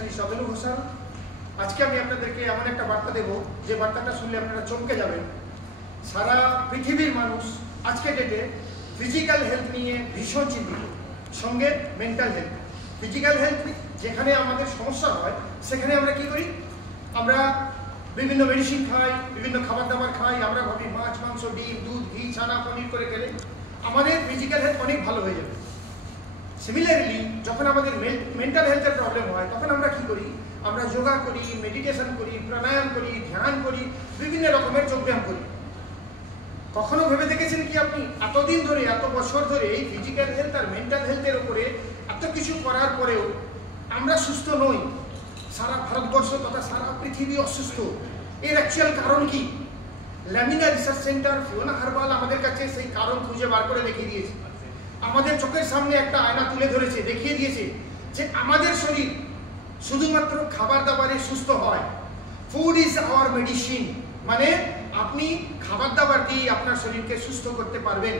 Nutritionist Atanu Ghoshal. আজকে আমি আপনাদেরকে এমন একটা বার্তা দেব যে বার্তাটা শুনলে আপনারা চমকে যাবেন। সারা পৃথিবীর মানুষ আজকে ডেটে ফিজিক্যাল হেলথ নিয়ে ভীষণ চিন্তিত, সঙ্গে মেন্টাল হেলথ। ফিজিক্যাল হেলথ যেখানে আমাদের সমস্যা হয় সেখানে আমরা কি করি, আমরা বিভিন্ন মেডিসিন খাই, বিভিন্ন খাবার দাবার খাই, আমরা ভাবি মাছ মাংস ডিম দুধ ঘি ছানা পনির করে খেলে আমাদের ফিজিক্যাল হেলথ অনেক ভালো হয়ে যাবে। সিমিলারলি যখন আমাদের মেন্টাল হেলথের প্রবলেম হয় তখন আমরা কি করি, আমরা যোগা করি, মেডিটেশন করি, প্রাণায়াম করি, ধ্যান করি, বিভিন্ন রকমের যোগব্যায়াম করি। কখনো ভেবে দেখেছেন কি আপনি এতদিন ধরে এত বছর ধরে এই ফিজিক্যাল হেলথ আর মেন্টাল হেলথের উপরে এত কিছু করার পরেও আমরা সুস্থ নই? সারা ভারতবর্ষ তথা সারা পৃথিবী অসুস্থ। এর অ্যাকচুয়াল কারণ কি? Lamina research centre Fiona herbal আমাদের কাছে সেই কারণ খুঁজে বার করে দেখিয়ে দিয়েছে। আমাদের চোখের সামনে একটা আয়না তুলে ধরেছে, দেখিয়ে দিয়েছে যে আমাদের শরীর শুধুমাত্র খাবার দাবারে সুস্থ হয়। ফুড ইজ আওয়ার মেডিসিন, মানে আপনি খাবার দাবার দিয়ে আপনার শরীরকে সুস্থ করতে পারবেন।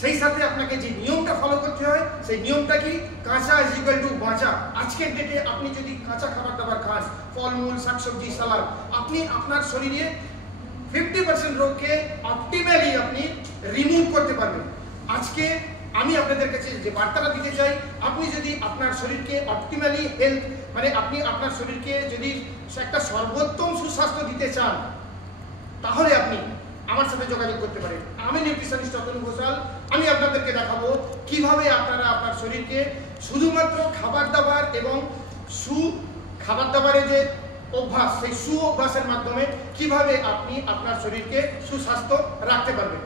সেই সাথে আপনাকে যে নিয়মটা ফলো করতে হয় সেই নিয়মটা কি, কাঁচা ইজ ইকুয়াল টু বাঁচা। আজকের ডেটে আপনি যদি কাঁচা খাবার দাবার খান, ফলমূল শাকসবজি সালাদ, আপনি আপনার শরীরে 50% রোগকে অপটিম্যালি আপনি রিমুভ করতে পারবেন। আজকে আমি আপনাদের কাছে যে বার্তাটা দিতে চাই, আপনি যদি আপনার শরীরকে অপটিম্যালি হেলথ, মানে আপনি আপনার শরীরকে যদি একটা সর্বোত্তম সুস্বাস্থ্য দিতে চান তাহলে আপনি আমার সাথে যোগাযোগ করতে পারেন। আমি নিউট্রিশনিস্ট অতনু ঘোষাল। আমি আপনাদেরকে দেখাবো কিভাবে আপনারা আপনার শরীরকে শুধুমাত্র খাবার দাবার এবং খাবার দাবারের যে অভ্যাস, সেই অভ্যাসের মাধ্যমে কিভাবে আপনি আপনার শরীরকে সুস্বাস্থ্য রাখতে পারবেন।